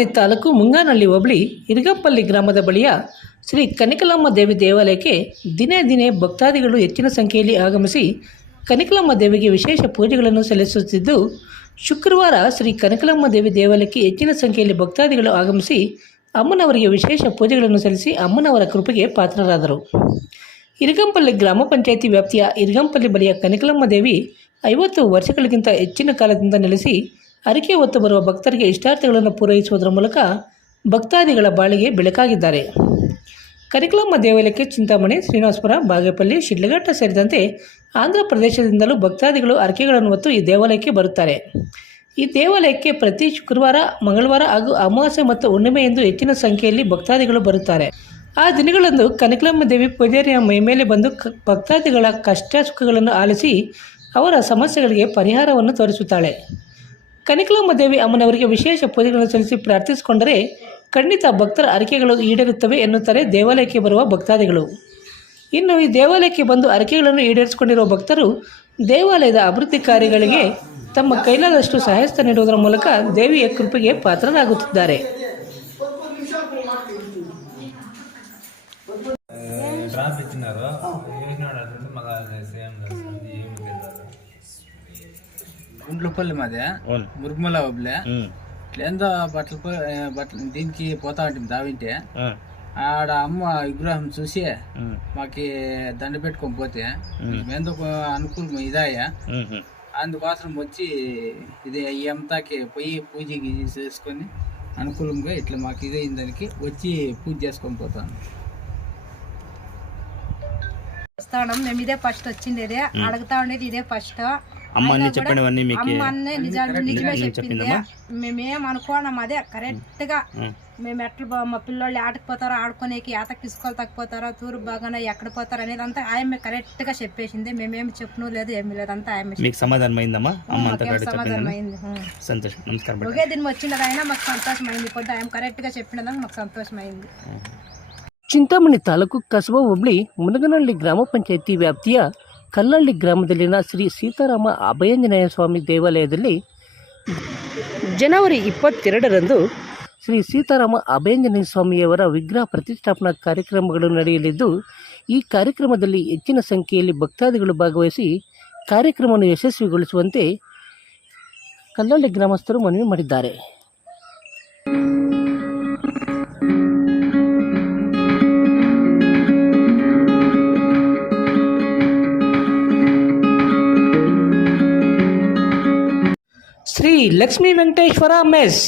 ಚಿಂತಾಮಣಿ ತಾಲೂಕು ಮುಂಗಾನಹಳ್ಳಿ ಹೋಬಳಿ ಇರಗಂಪಲ್ಲಿ ಗ್ರಾಮದ ಬಳಿಯ ಶ್ರೀ ಕನಕಲಮ್ಮ ದೇವಿ ದೇವಾಲಯಕ್ಕೆ ದಿನೇ ದಿನೇ ಭಕ್ತಾದಿಗಳು ಹೆಚ್ಚಿನ ಸಂಖ್ಯೆಯಲ್ಲಿ ಆಗಮಿಸಿ ಕನಕಲಮ್ಮ ದೇವಿಗೆ ವಿಶೇಷ ಪೂಜೆಗಳನ್ನು ಸಲ್ಲಿಸುತ್ತಿದ್ದು, ಶುಕ್ರವಾರ ಶ್ರೀ ಕನಕಲಮ್ಮ ದೇವಿ ದೇವಾಲಯಕ್ಕೆ ಹೆಚ್ಚಿನ ಸಂಖ್ಯೆಯಲ್ಲಿ ಭಕ್ತಾದಿಗಳು ಆಗಮಿಸಿ ಅಮ್ಮನವರಿಗೆ ವಿಶೇಷ ಪೂಜೆಗಳನ್ನು ಸಲ್ಲಿಸಿ ಅಮ್ಮನವರ ಕೃಪೆಗೆ ಪಾತ್ರರಾದರು. ಇರಗಂಪಲ್ಲಿ ಗ್ರಾಮ ಪಂಚಾಯಿತಿ ವ್ಯಾಪ್ತಿಯ ಇರಗಂಪಲ್ಲಿ ಬಳಿಯ ಕನಕಲಮ್ಮ ದೇವಿ 50 ವರ್ಷಗಳಿಗಿಂತ ಹೆಚ್ಚಿನ ಕಾಲದಿಂದ ನೆಲೆಸಿ ಹರಕೆ ಹೊತ್ತು ಬರುವ ಭಕ್ತರಿಗೆ ಇಷ್ಟಾರ್ಥಗಳನ್ನು ಪೂರೈಸುವುದರ ಮೂಲಕ ಭಕ್ತಾದಿಗಳ ಬಾಳಿಗೆ ಬೆಳಕಾಗಿದ್ದಾರೆ. ಕನಕಲಮ್ಮ ದೇವಾಲಯಕ್ಕೆ ಚಿಂತಾಮಣಿ, ಶ್ರೀನಿವಾಸಪುರ, ಬಾಗೇಪಲ್ಲಿ, ಶಿಡ್ಲಘಟ್ಟ ಸೇರಿದಂತೆ ಆಂಧ್ರ ಪ್ರದೇಶದಿಂದಲೂ ಭಕ್ತಾದಿಗಳು ಹರಕೆಗಳನ್ನು ಹೊತ್ತು ಈ ದೇವಾಲಯಕ್ಕೆ ಬರುತ್ತಾರೆ. ಈ ದೇವಾಲಯಕ್ಕೆ ಪ್ರತಿ ಶುಕ್ರವಾರ, ಮಂಗಳವಾರ ಹಾಗೂ ಅಮಾವಾಸ್ಯೆ ಮತ್ತು ಹುಣ್ಣಿಮೆಯಂದು ಹೆಚ್ಚಿನ ಸಂಖ್ಯೆಯಲ್ಲಿ ಭಕ್ತಾದಿಗಳು ಬರುತ್ತಾರೆ. ಆ ದಿನಗಳಂದು ಕನಕಲಮ್ಮ ದೇವಿ ಪೂಜಾರಿಯ ಮೈಮೇಲೆ ಬಂದು ಭಕ್ತಾದಿಗಳ ಕಷ್ಟ ಸುಖಗಳನ್ನು ಆಲಿಸಿ ಅವರ ಸಮಸ್ಯೆಗಳಿಗೆ ಪರಿಹಾರವನ್ನು ತೋರಿಸುತ್ತಾಳೆ. ಕನಕಲಮ್ಮ ದೇವಿ ಅಮ್ಮನವರಿಗೆ ವಿಶೇಷ ಪೂಜೆಗಳನ್ನು ಸಲ್ಲಿಸಿ ಪ್ರಾರ್ಥಿಸಿಕೊಂಡರೆ ಖಂಡಿತ ಭಕ್ತರ ಹರಕೆಗಳು ಈಡೇರುತ್ತವೆ ಎನ್ನುತ್ತಾರೆ ದೇವಾಲಯಕ್ಕೆ ಬರುವ ಭಕ್ತಾದಿಗಳು. ಇನ್ನು ಈ ದೇವಾಲಯಕ್ಕೆ ಬಂದು ಹರಕೆಗಳನ್ನು ಈಡೇರಿಸಿಕೊಂಡಿರುವ ಭಕ್ತರು ದೇವಾಲಯದ ಅಭಿವೃದ್ಧಿ ಕಾರ್ಯಗಳಿಗೆ ತಮ್ಮ ಕೈಲಾದಷ್ಟು ಸಹಾಯಸ್ತ ನೀಡುವುದರ ಮೂಲಕ ದೇವಿಯ ಕೃಪೆಗೆ ಪಾತ್ರರಾಗುತ್ತಿದ್ದಾರೆ. గుండ్లపల్లి మాదే మురుగుమల ఒబ్లే ఇట్లేందో బట్టలు దీనికి పోతా ఉంటుంది దావింటే ఆడ అమ్మ విగ్రహం చూసి మాకి దండ పెట్టుకొని పోతే ఎందుకు అనుకూలం ఇదాయా అందుకోసం వచ్చి ఇది అంతాకి పోయి పూజ చేసుకొని అనుకూలంగా ఇట్లా మాకు ఇదైన దానికి వచ్చి పూజ చేసుకొని పోతాను. మేము ఇదే ఫస్ట్ వచ్చింది, అడుగుతా ఉండేది ఇదే ఫస్ట్. అమ్మ చెప్పినవన్నీ నిజమే చెప్పింది. మేమేం అనుకోవడం అదే కరెక్ట్ గా. మేము ఎట్లా మా పిల్లలు ఆడకపోతారో, ఆడుకునేకి ఆతకి తీసుకొని తగ్గిపోతారో, తూరు బాగానే ఎక్కడ పోతారు అనేది అంతా ఆయన కరెక్ట్ గా చెప్పేసింది. మేమేమి చెప్పను లేదు, ఏమి లేదు, అంతా ఆయన సమాధానం అయిందమ్మా. సమాధానం అయింది. సంతోషం. నమస్కారం. ఒకే దిన వచ్చినదైనా మాకు సంతోషం అయింది. పొద్దు ఆయన కరెక్ట్ గా చెప్పినదానికి మాకు సంతోషం అయింది. ಚಿಂತಾಮಣಿ ತಾಲೂಕು ಕಸಬಾ ಹೋಬಳಿ ಮುನಗನಹಳ್ಳಿ ಗ್ರಾಮ ಪಂಚಾಯಿತಿ ವ್ಯಾಪ್ತಿಯ ಕಲ್ಲಹಳ್ಳಿ ಗ್ರಾಮದಲ್ಲಿನ ಶ್ರೀ ಸೀತಾರಾಮ ಅಭಯಾಂಜನೇಯ ಸ್ವಾಮಿ ದೇವಾಲಯದಲ್ಲಿ ಜನವರಿ 22ರಂದು ಶ್ರೀ ಸೀತಾರಾಮ ಅಭಯಾಂಜನೇಯ ಸ್ವಾಮಿಯವರ ವಿಗ್ರಹ ಪ್ರತಿಷ್ಠಾಪನಾ ಕಾರ್ಯಕ್ರಮಗಳು ನಡೆಯಲಿದ್ದು, ಈ ಕಾರ್ಯಕ್ರಮದಲ್ಲಿ ಹೆಚ್ಚಿನ ಸಂಖ್ಯೆಯಲ್ಲಿ ಭಕ್ತಾದಿಗಳು ಭಾಗವಹಿಸಿ ಕಾರ್ಯಕ್ರಮವನ್ನು ಯಶಸ್ವಿಗೊಳಿಸುವಂತೆ ಕಲ್ಲಹಳ್ಳಿ ಗ್ರಾಮಸ್ಥರು ಮನವಿ ಮಾಡಿದ್ದಾರೆ. ಶ್ರೀ ಲಕ್ಷ್ಮೀ ವೆಂಕಟೇಶ್ವರ ಮೆಸ್,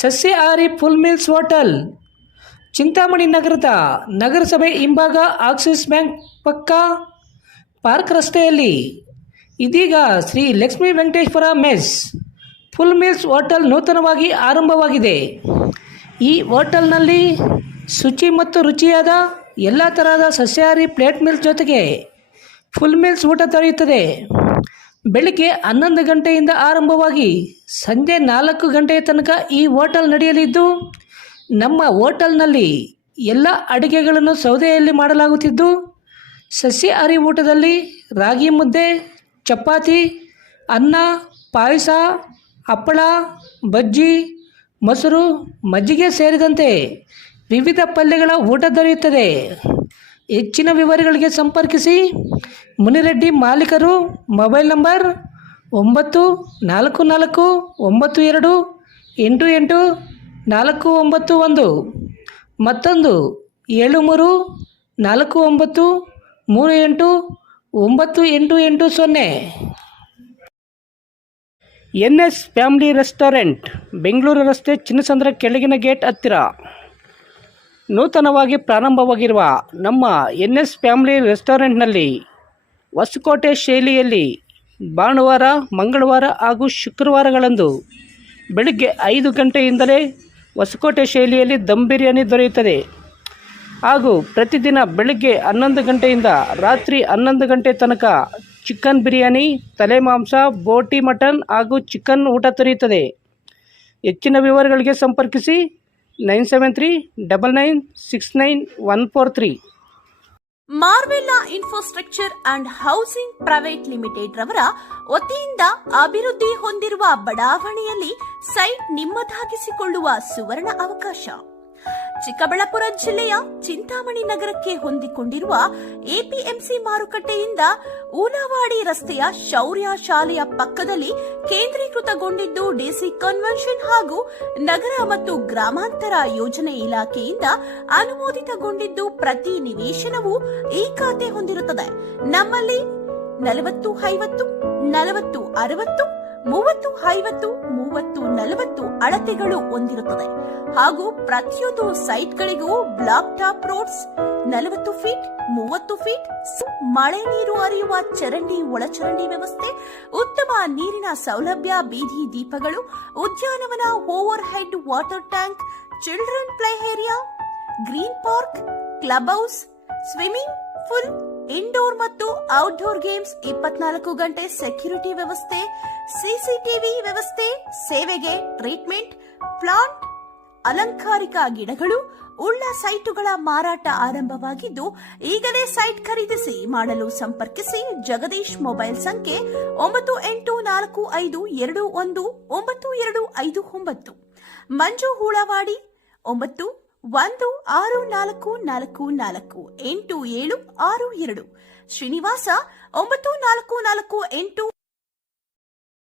ಸಸ್ಯಾಹಾರಿ ಫುಲ್ ಮೀಲ್ಸ್ ಹೋಟೆಲ್, ಚಿಂತಾಮಣಿ ನಗರದ ನಗರಸಭೆ ಹಿಂಭಾಗ, ಆಕ್ಸಿಸ್ ಬ್ಯಾಂಕ್ ಪಕ್ಕ, ಪಾರ್ಕ್ ರಸ್ತೆಯಲ್ಲಿ ಇದೀಗ Shri Lakshmi Venkateshwara mess full meals hotel ನೂತನವಾಗಿ ಆರಂಭವಾಗಿದೆ. ಈ ಹೋಟೆಲ್ನಲ್ಲಿ ಶುಚಿ ಮತ್ತು ರುಚಿಯಾದ ಎಲ್ಲ ತರಹದ ಸಸ್ಯಾಹಾರಿ ಪ್ಲೇಟ್ ಮೀಲ್ಸ್ ಜೊತೆಗೆ ಫುಲ್ ಮೀಲ್ಸ್ ಊಟ ದೊರೆಯುತ್ತದೆ. ಬೆಳಿಗ್ಗೆ 11 ಗಂಟೆಯಿಂದ ಆರಂಭವಾಗಿ ಸಂಜೆ 4 ಗಂಟೆಯ ತನಕ ಈ ಹೋಟೆಲ್ ನಡೆಯಲಿದ್ದು, ನಮ್ಮ ಹೋಟೆಲ್ನಲ್ಲಿ ಎಲ್ಲ ಅಡುಗೆಗಳನ್ನು ಸೌದೆಯಲ್ಲಿ ಮಾಡಲಾಗುತ್ತಿದ್ದು, ಸಸ್ಯಾಹಾರಿ ಊಟದಲ್ಲಿ ರಾಗಿ ಮುದ್ದೆ, ಚಪಾತಿ, ಅನ್ನ, ಪಾಯಸ, ಹಪ್ಪಳ, ಬಜ್ಜಿ, ಮೊಸರು, ಮಜ್ಜಿಗೆ ಸೇರಿದಂತೆ ವಿವಿಧ ಪಲ್ಯಗಳ ಊಟ ದೊರೆಯುತ್ತದೆ. ಹೆಚ್ಚಿನ ವಿವರಗಳಿಗೆ ಸಂಪರ್ಕಿಸಿ ಮುನಿರೆಡ್ಡಿ ಮಾಲೀಕರು. ಮೊಬೈಲ್ ನಂಬರ್ 9492884891, ಮತ್ತೊಂದು 7349389880. NS ಫ್ಯಾಮಿಲಿ ರೆಸ್ಟೋರೆಂಟ್, ಬೆಂಗಳೂರು ರಸ್ತೆ, ಚಿನ್ನಸಂದ್ರ ಕೆಳಗಿನ ಗೇಟ್ ಹತ್ತಿರ. ನೂತನವಾಗಿ ಪ್ರಾರಂಭವಾಗಿರುವ ನಮ್ಮ NS ಫ್ಯಾಮಿಲಿ ರೆಸ್ಟೋರೆಂಟ್ನಲ್ಲಿ ಹೊಸಕೋಟೆ ಶೈಲಿಯಲ್ಲಿ ಭಾನುವಾರ, ಮಂಗಳವಾರ ಹಾಗೂ ಶುಕ್ರವಾರಗಳಂದು ಬೆಳಗ್ಗೆ 5 ಗಂಟೆಯಿಂದಲೇ ಹೊಸಕೋಟೆ ಶೈಲಿಯಲ್ಲಿ ದಮ್ ಬಿರಿಯಾನಿ ದೊರೆಯುತ್ತದೆ ಹಾಗೂ ಪ್ರತಿದಿನ ಬೆಳಗ್ಗೆ 11 ಗಂಟೆಯಿಂದ ರಾತ್ರಿ 11 ಗಂಟೆ ತನಕ ಚಿಕನ್ ಬಿರಿಯಾನಿ, ತಲೆ ಮಾಂಸ, ಬೋಟಿ ಮಟನ್ ಹಾಗೂ ಚಿಕನ್ ಊಟ ದೊರೆಯುತ್ತದೆ. ಹೆಚ್ಚಿನ ವಿವರಗಳಿಗೆ ಸಂಪರ್ಕಿಸಿ 9739969143. ಮಾರ್ವೆಲ್ಲಾ infrastructure and housing private limited ರವರ ವತಿಯಿಂದ ಅಭಿವೃದ್ಧಿ ಹೊಂದಿರುವ ಬಡಾವಣೆಯಲ್ಲಿ ಸೈಟ್ ನಿಮ್ಮದಾಗಿಸಿಕೊಳ್ಳುವ ಸುವರ್ಣ ಅವಕಾಶ. ಚಿಕ್ಕಬಳ್ಳಾಪುರ ಜಿಲ್ಲೆಯ ಚಿಂತಾಮಣಿ ನಗರಕ್ಕೆ ಹೊಂದಿಕೊಂಡಿರುವ ಎಪಿಎಂಸಿ ಮಾರುಕಟ್ಟೆಯಿಂದ ಊಲವಾಡಿ ರಸ್ತೆಯ ಶೌರ್ಯ ಶಾಲೆಯ ಪಕ್ಕದಲ್ಲಿ ಕೇಂದ್ರೀಕೃತಗೊಂಡಿದ್ದು ಡಿಸಿ ಕನ್ವೆನ್ಷನ್ ಹಾಗೂ ನಗರ ಮತ್ತು ಗ್ರಾಮಾಂತರ ಯೋಜನೆ ಇಲಾಖೆಯಿಂದ ಅನುಮೋದಿತಗೊಂಡಿದ್ದು ಪ್ರತಿ ನಿವೇಶನವು ಈ ಖಾತೆ ಹೊಂದಿರುತ್ತದೆ. ನಮ್ಮಲ್ಲಿ 40-50, 40-60, 30-50, 30-40 ಅಳತೆಗಳು ಹೊಂದಿರುತ್ತದೆ ಹಾಗೂ ಪ್ರತಿಯೊಂದು ಸೈಟ್ಗಳಿಗೂ block top roads 40 feet, 30 feet, ಮಳೆ ನೀರು ಹರಿಯುವ ಚರಂಡಿ ಒಳಚರಂಡಿ ವ್ಯವಸ್ಥೆ, ಉತ್ತಮ ನೀರಿನ ಸೌಲಭ್ಯ, ಬೀದಿ ದೀಪಗಳು, ಉದ್ಯಾನವನ, over head water tank, children play area, green park, club house, swimming pool, indoor ಮತ್ತು ಔಟ್ಡೋರ್ ಗೇಮ್ಸ್, 24 ಗಂಟೆ ಸೆಕ್ಯೂರಿಟಿ ವ್ಯವಸ್ಥೆ, ಸಿಸಿಟಿವಿ ವ್ಯವಸ್ಥೆ, ಸೇವೆಗೆ ಟ್ರೀಟ್ಮೆಂಟ್ ಪ್ಲಾಂಟ್, ಅಲಂಕಾರಿಕ ಗಿಡಗಳು ಉಳ್ಳ ಸೈಟುಗಳ ಮಾರಾಟ ಆರಂಭವಾಗಿದ್ದು ಈಗಲೇ ಸೈಟ್ ಖರೀದಿಸಿ ಮಾಡಲು ಸಂಪರ್ಕಿಸಿ. ಜಗದೀಶ್ ಮೊಬೈಲ್ ಸಂಖ್ಯೆ 9844219259. ಮಂಜು ಹೂಳವಾಡಿ 9164448762. ಶ್ರೀನಿವಾಸ 9448